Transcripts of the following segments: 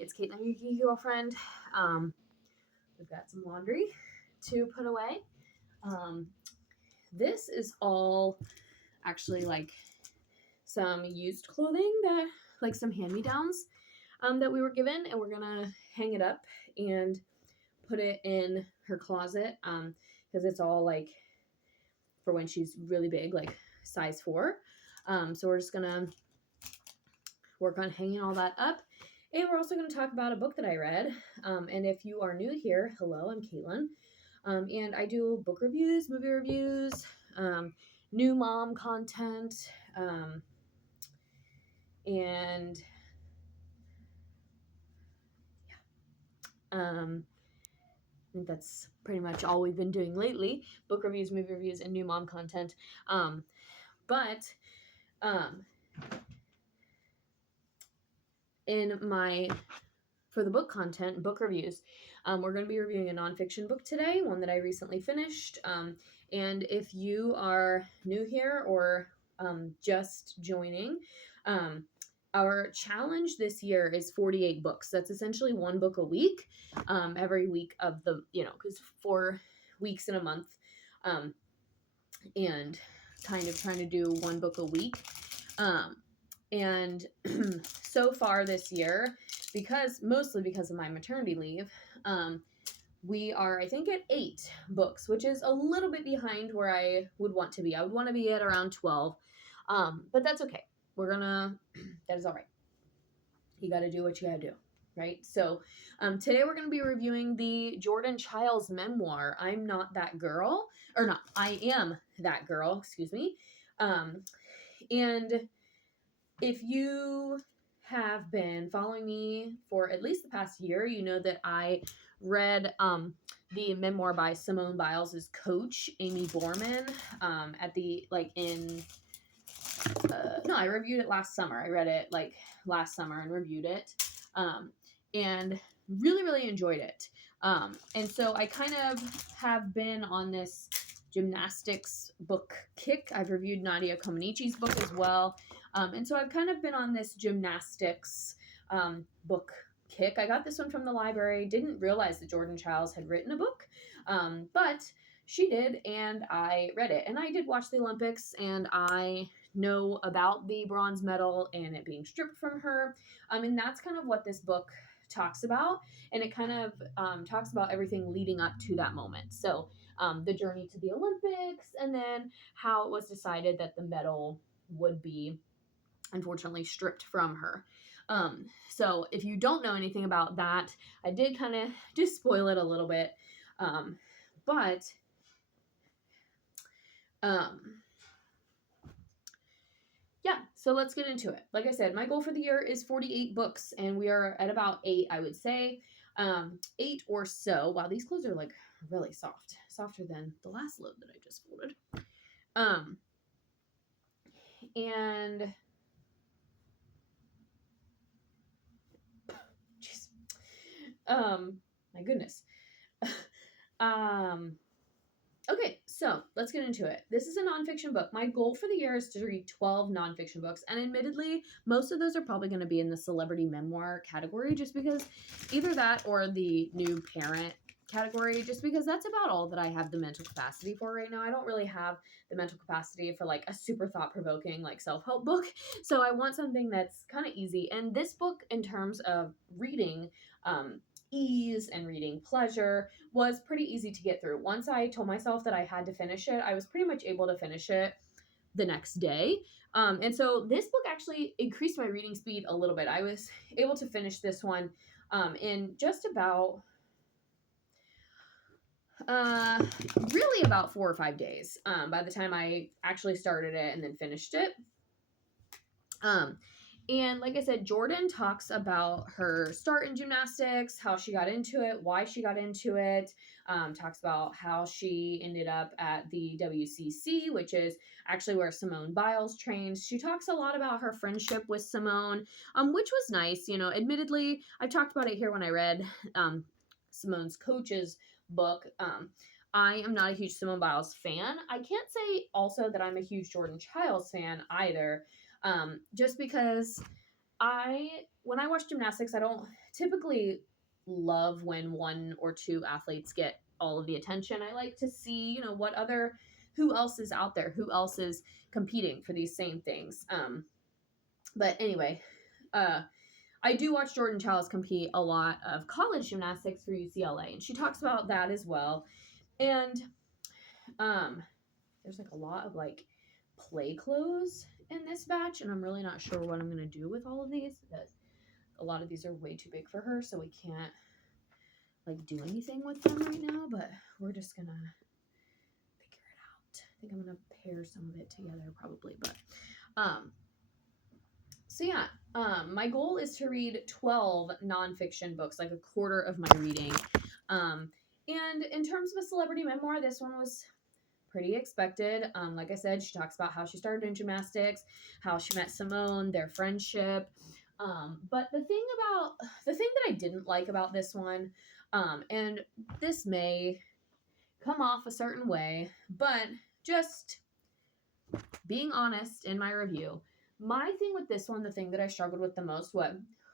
it's Caitlin, your geeky girlfriend. We've got some laundry to put away. This is all actually like some used clothing that, like some hand-me-downs that we were given, and we're gonna hang it up and put it in her closet because it's all like for when she's really big, like size 4. So we're just gonna work on hanging all that up. And we're also going to talk about a book that I read. And if you are new here, hello, I'm Caitlin. And I do book reviews, movie reviews, new mom content, and I think that's pretty much all we've been doing lately. Book reviews, movie reviews, and new mom content. For the book content, book reviews, we're going to be reviewing a nonfiction book today, one that I recently finished. And if you are new here or just joining, our challenge this year is 48 books. That's essentially one book a week, every week of the, because 4 weeks in a month, and kind of trying to do one book a week. And so far this year, mostly because of my maternity leave, we are, I think, at 8 books, which is a little bit behind where I would want to be. I would want to be at around 12, but that's okay. That is all right. You got to do what you got to do, right? So today we're going to be reviewing the Jordan Chiles memoir, I Am That Girl. Excuse me. And if you have been following me for at least the past year, you know that I read the memoir by Simone Biles' coach, Amy Borman, I reviewed it last summer. I read it like last summer and reviewed it, and really, really enjoyed it. And so I kind of have been on this gymnastics book kick. I've reviewed Nadia Comaneci's book as well. And so I've kind of been on this gymnastics book kick. I got this one from the library. Didn't realize that Jordan Chiles had written a book, but she did, and I read it. And I did watch the Olympics, and I know about the bronze medal and it being stripped from her. And that's kind of what this book talks about. And it kind of talks about everything leading up to that moment. So the journey to the Olympics, and then how it was decided that the medal would be unfortunately stripped from her. So if you don't know anything about that, I did kind of just spoil it a little bit. Yeah, so let's get into it. Like I said, my goal for the year is 48 books, and we are at about 8, I would say. 8 or so. Wow, these clothes are like really soft. Softer than the last load that I just folded. And jeez. My goodness. Okay, so let's get into it. This is a nonfiction book. My goal for the year is to read 12 nonfiction books, and admittedly, most of those are probably going to be in the celebrity memoir category, just because either that or the new parent category, just because that's about all that I have the mental capacity for right now. I don't really have the mental capacity for like a super thought-provoking like self-help book, so I want something that's kind of easy. And this book, in terms of reading, ease and reading pleasure, was pretty easy to get through. Once I told myself that I had to finish it, I was pretty much able to finish it the next day. And so this book actually increased my reading speed a little bit. I was able to finish this one in just about really about 4 or 5 days by the time I actually started it and then finished it. And like I said, Jordan talks about her start in gymnastics, how she got into it, why she got into it, talks about how she ended up at the WCC, which is actually where Simone Biles trains. She talks a lot about her friendship with Simone, which was nice. Admittedly, I talked about it here when I read Simone's coach's book. I am not a huge Simone Biles fan. I can't say also that I'm a huge Jordan Chiles fan either. Just because when I watch gymnastics, I don't typically love when one or two athletes get all of the attention. I like to see, who else is out there, who else is competing for these same things. But anyway, uh, I do watch Jordan Chiles compete a lot of college gymnastics for UCLA, and she talks about that as well. And there's like a lot of like play clothes in this batch, and I'm really not sure what I'm gonna do with all of these because a lot of these are way too big for her, so we can't like do anything with them right now, but we're just gonna figure it out. I think I'm gonna pair some of it together probably, but so yeah, my goal is to read 12 nonfiction books, like a quarter of my reading. And in terms of a celebrity memoir, this one was pretty expected. Like I said, she talks about how she started in gymnastics, how she met Simone, their friendship. But the thing that I didn't like about this one, and this may come off a certain way, but just being honest in my review, my thing with this one, the thing that I struggled with the most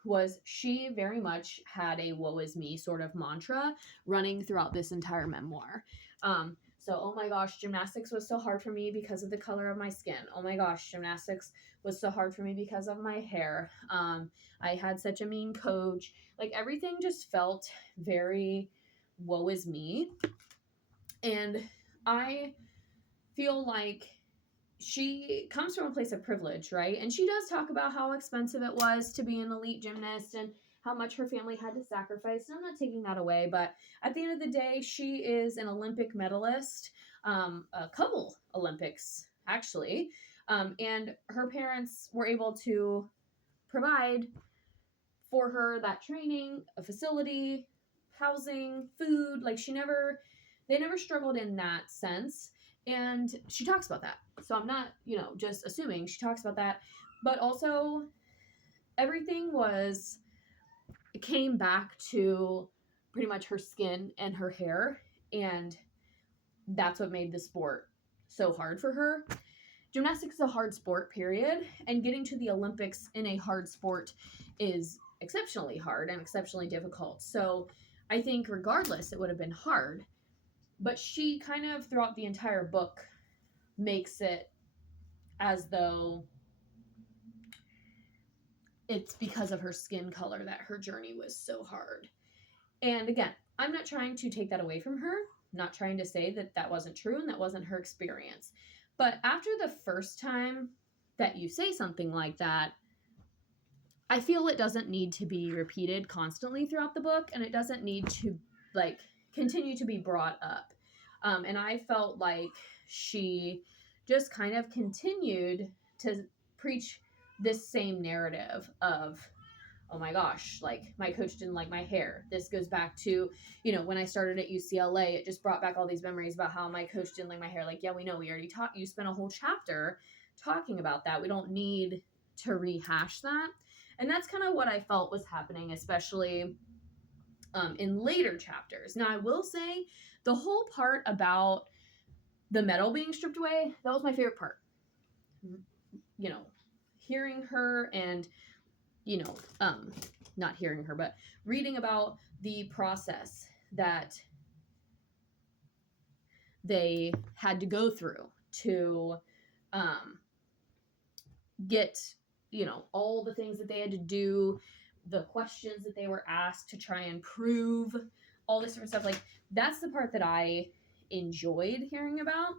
was she very much had a woe is me sort of mantra running throughout this entire memoir. So, oh my gosh, gymnastics was so hard for me because of the color of my skin. Oh my gosh, gymnastics was so hard for me because of my hair. I had such a mean coach. Like everything just felt very woe is me. And I feel like she comes from a place of privilege, right? And she does talk about how expensive it was to be an elite gymnast and how much her family had to sacrifice. And I'm not taking that away, but at the end of the day, she is an Olympic medalist, a couple Olympics, actually. And her parents were able to provide for her that training, a facility, housing, food. Like they never struggled in that sense. And she talks about that. So I'm not, just assuming. She talks about that. But also, everything came back to pretty much her skin and her hair. And that's what made the sport so hard for her. Gymnastics is a hard sport, period. And getting to the Olympics in a hard sport is exceptionally hard and exceptionally difficult. So I think regardless, it would have been hard. But she kind of, throughout the entire book, makes it as though it's because of her skin color that her journey was so hard. And again, I'm not trying to take that away from her, not trying to say that that wasn't true and that wasn't her experience. But after the first time that you say something like that, I feel it doesn't need to be repeated constantly throughout the book, and it doesn't need to continue to be brought up. And I felt like she just kind of continued to preach this same narrative of, oh my gosh, like my coach didn't like my hair. This goes back to, when I started at UCLA, it just brought back all these memories about how my coach didn't like my hair. Like, yeah, we know, we already taught, you spent a whole chapter talking about that. We don't need to rehash that. And that's kind of what I felt was happening, especially in later chapters. Now, I will say the whole part about the medal being stripped away, that was my favorite part. Hearing her and, not hearing her, but reading about the process that they had to go through to get, all the things that they had to do, the questions that they were asked to try and prove, all this sort of stuff. Like, that's the part that I enjoyed hearing about.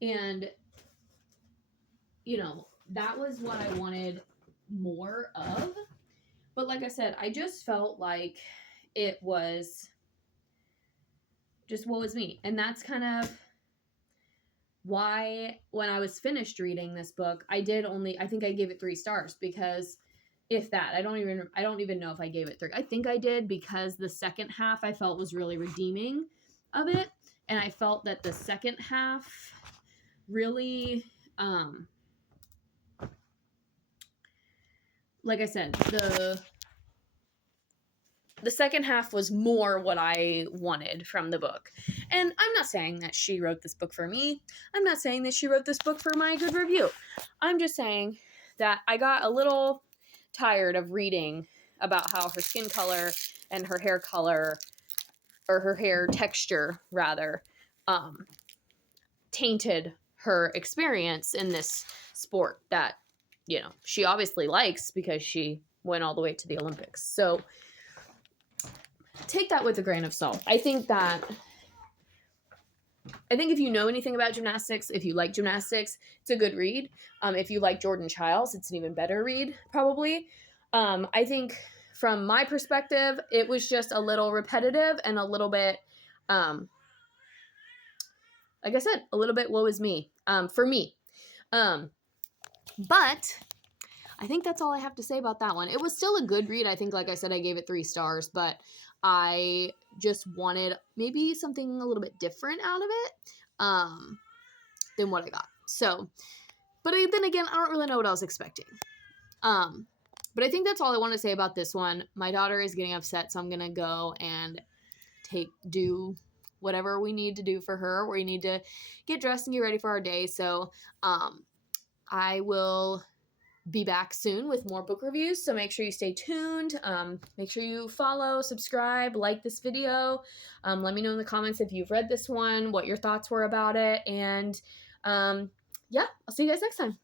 And, that was what I wanted more of. But like I said, I just felt like it was just what was me. And that's kind of why when I was finished reading this book, I think I gave it 3 stars, because if that, I don't even know if I gave it 3. I think I did, because the second half I felt was really redeeming of it. And I felt that the second half really, like I said, the second half was more what I wanted from the book. And I'm not saying that she wrote this book for me. I'm not saying that she wrote this book for my good review. I'm just saying that I got a little tired of reading about how her skin color and her hair color, or her hair texture rather, tainted her experience in this sport that, you know, she obviously likes because she went all the way to the Olympics. So take that with a grain of salt. I think if you know anything about gymnastics, if you like gymnastics, it's a good read. If you like Jordan Chiles, it's an even better read, probably. I think from my perspective, it was just a little repetitive and a little bit, like I said, a little bit woe is me, for me. But I think that's all I have to say about that one. It was still a good read. I think, like I said, I gave it 3 stars, but I just wanted maybe something a little bit different out of it, than what I got. So, but then again, I don't really know what I was expecting. But I think that's all I want to say about this one. My daughter is getting upset, so I'm going to go and do whatever we need to do for her. We need to get dressed and get ready for our day. So, I will be back soon with more book reviews, so make sure you stay tuned. Make sure you follow, subscribe, like this video. Let me know in the comments if you've read this one, what your thoughts were about it, and yeah, I'll see you guys next time.